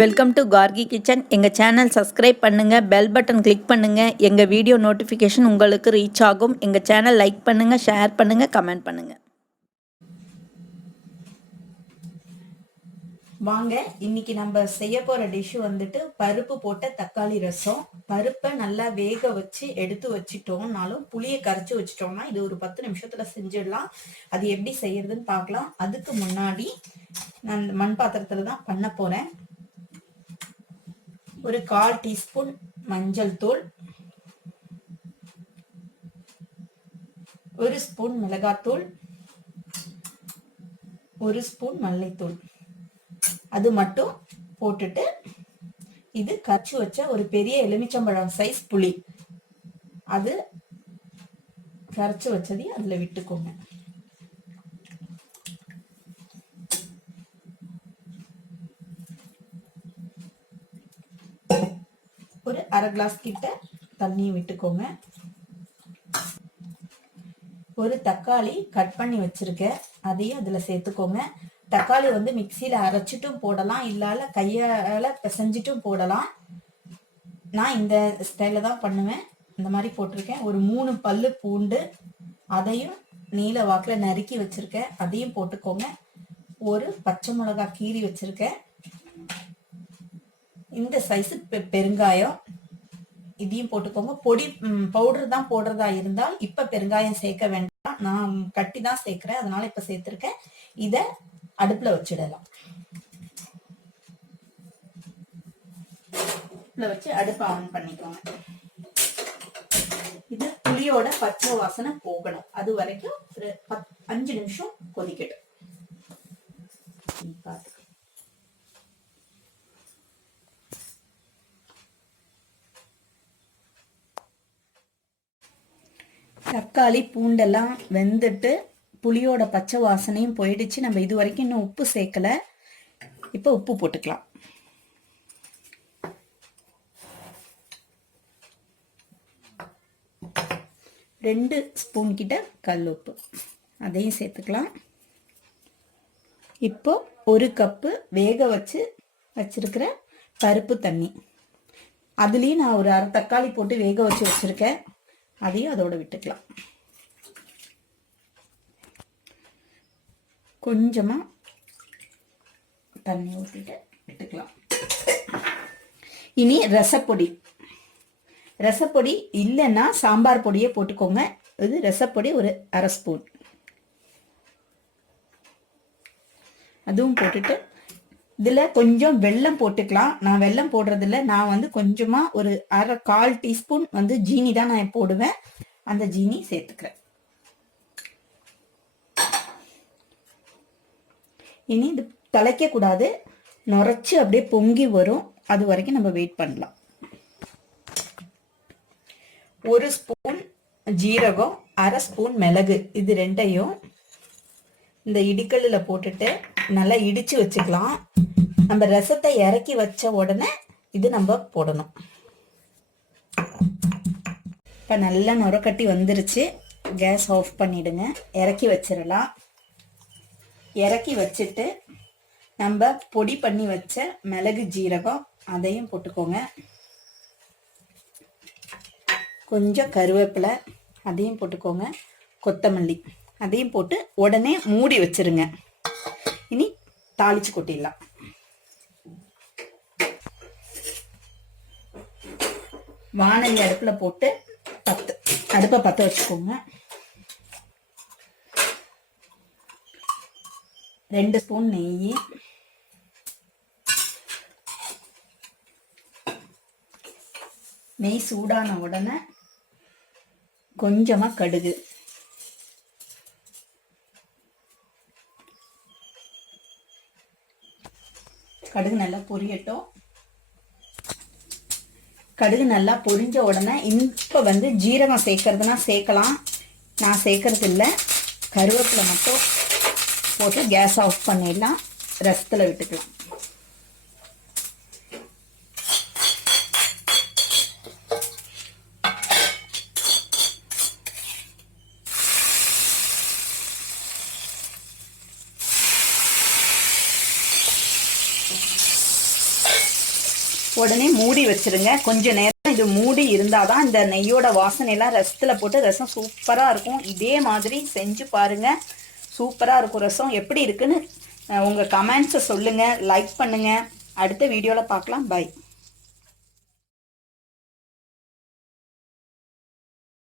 Welcome to Gargi kitchen. எங்கள் channel subscribe பண்ணுங்கள், bell button click பண்ணுங்கள். எங்கள் வீடியோ நோட்டிஃபிகேஷன் உங்களுக்கு ரீச் ஆகும். எங்கள் சேனல் லைக் பண்ணுங்கள், ஷேர் பண்ணுங்கள், கமெண்ட் பண்ணுங்கள். வாங்க, இன்னைக்கு நம்ம செய்ய போகிற டிஷ்ஷு வந்துட்டு பருப்பு போட்ட தக்காளி ரசம். பருப்பை நல்லா வேக வச்சு எடுத்து வச்சிட்டோம்னாலும் புளியை கரைச்சி வச்சிட்டோம்னா இது ஒரு 10 நிமிஷத்தில் செஞ்சிடலாம். அது எப்படி செய்யறதுன்னு பார்க்கலாம். அதுக்கு முன்னாடி நான் மண் பாத்திரத்தில் தான் பண்ண போகிறேன். ஒரு 1/4 டீஸ்பூன் மஞ்சள் தூள், 1 ஸ்பூன் மிளகாத்தூள், 1 ஸ்பூன் மல்லித்தூள், அது மட்டும் போட்டுட்டு இது கரைச்சி வச்ச ஒரு பெரிய எலுமிச்சம்பழம் சைஸ் புளி, அது கரைச்சி வச்சதையும் அதுல விட்டுக்கோங்க. ஒரு 1/2 கிளாஸ் கிட்ட தண்ணியும் விட்டுக்கோங்க. ஒரு தக்காளி கட் பண்ணி வச்சிருக்கேன், அதையும் அதுல சேர்த்துக்கோங்க. தக்காளி வந்து மிக்சியில அரைச்சிட்டும் போடலாம், இல்லால கையால பிசைஞ்சிட்டும் போடலாம். நான் இந்த ஸ்டைல தான் பண்ணுவேன். இந்த மாதிரி போட்டிருக்கேன். ஒரு 3 பல்லு பூண்டு, அதையும் நீல வாக்குல நறுக்கி வச்சிருக்கேன், அதையும் போட்டுக்கோங்க. ஒரு பச்சை மிளகாய் கீறி வச்சிருக்கேன். இந்த சைஸு பெருங்காயம், இதையும் போட்டுக்கோங்க. பொடி பவுடர் தான் போடுறதா இருந்தால் இப்ப பெருங்காயம் சேர்க்க வேண்டாம். நான் கட்டி தான் சேர்க்கிறேன், அதனால இப்ப சேர்த்திருக்கேன். இத அடுப்புல வச்சிடலாம். வச்சு அடுப்பை ஆன் பண்ணிக்கோங்க. இது புளியோட பச்சை வாசனை போகணும். அது வரைக்கும் ஒரு 5 நிமிஷம் கொதிக்கட்டும். தக்காளி பூண்டெல்லாம் வெந்துட்டு புளியோட பச்சை வாசனையும் போயிடுச்சு. நம்ம இது வரைக்கும் இன்னும் உப்பு சேர்க்கல. இப்போ உப்பு போட்டுக்கலாம். ரெண்டு ஸ்பூன் கிட்ட கல் உப்பு, அதையும் சேர்த்துக்கலாம். இப்போ 1 கப்பு வேக வச்சிருக்கிற பருப்பு தண்ணி, அதுலேயும் நான் ஒரு 1/2 தக்காளி போட்டு வேக வச்சிருக்கேன், அதையும் அதோட விட்டுக்கலாம். கொஞ்சமா தண்ணி ஊற்றிட்டு விட்டுக்கலாம். இனி ரசப்பொடி இல்லைன்னா சாம்பார் பொடியே போட்டுக்கோங்க. இது ரசப்பொடி ஒரு 1/2 ஸ்பூன், அதுவும் போட்டுட்டு இதில் கொஞ்சம் வெல்லம் போட்டுக்கலாம். நான் வெல்லம் போடுறதில்ல, நான் வந்து கொஞ்சமா ஒரு 1/4 டீஸ்பூன் வந்து ஜீனி தான் நான் போடுவேன். அந்த ஜீனி சேர்த்துக்கிறேன். இனி இது தலைக்க கூடாது, நுரைச்சு அப்படியே பொங்கி வரும். அது வரைக்கும் நம்ம வெயிட் பண்ணலாம். 1 ஸ்பூன் ஜீரகம், 1/2 ஸ்பூன் மிளகு, இது ரெண்டையும் இந்த இடிக்கல்ல போட்டுட்டு நல்லா இடிச்சு வச்சுக்கலாம். நம்ம ரசத்தை இறக்கி வச்ச உடனே இது நம்ம போடணும். இப்போ நல்லா நுரக்கட்டி வந்துருச்சு. கேஸ் ஆஃப் பண்ணிடுங்க, இறக்கி வச்சிடலாம். இறக்கி வச்சுட்டு நம்ம பொடி பண்ணி வச்ச மிளகு ஜீரகம் அதையும் போட்டுக்கோங்க. கொஞ்சம் கருவேப்பிலை அதையும் போட்டுக்கோங்க. கொத்தமல்லி அதையும் போட்டு உடனே மூடி வச்சிருங்க. இனி தாளிச்சு கொட்டிடலாம். வானலி அடுப்புல போட்டு அடுப்பை பற்ற வச்சுக்கோங்க. 2 ஸ்பூன் நெய், நெய் சூடான உடனே கொஞ்சமா கடுகு, கடுகு நல்லா பொரியட்டும். கடுகு நல்லா பொரிஞ்ச உடனே இப்போ வந்து ஜீரகம் சேர்க்கறதுனா சேர்க்கலாம், நான் சேர்க்கறது இல்லை. கருவேப்பிலை மட்டும் போட்டு கேஸ் ஆஃப் பண்ணிடலாம். ரசத்தில் விட்டுக்கலாம். உடனே மூடி வச்சிருங்க. கொஞ்ச நேரம் இது மூடி இருந்தால் தான் இந்த நெய்யோட வாசனையெல்லாம் ரசத்தில் போட்டு ரசம் சூப்பராக இருக்கும். இதே மாதிரி செஞ்சு பாருங்கள், சூப்பராக இருக்கும் ரசம். எப்படி இருக்குன்னு உங்கள் கமெண்ட்ஸை சொல்லுங்கள், லைக் பண்ணுங்கள். அடுத்த வீடியோவில் பார்க்கலாம். பை.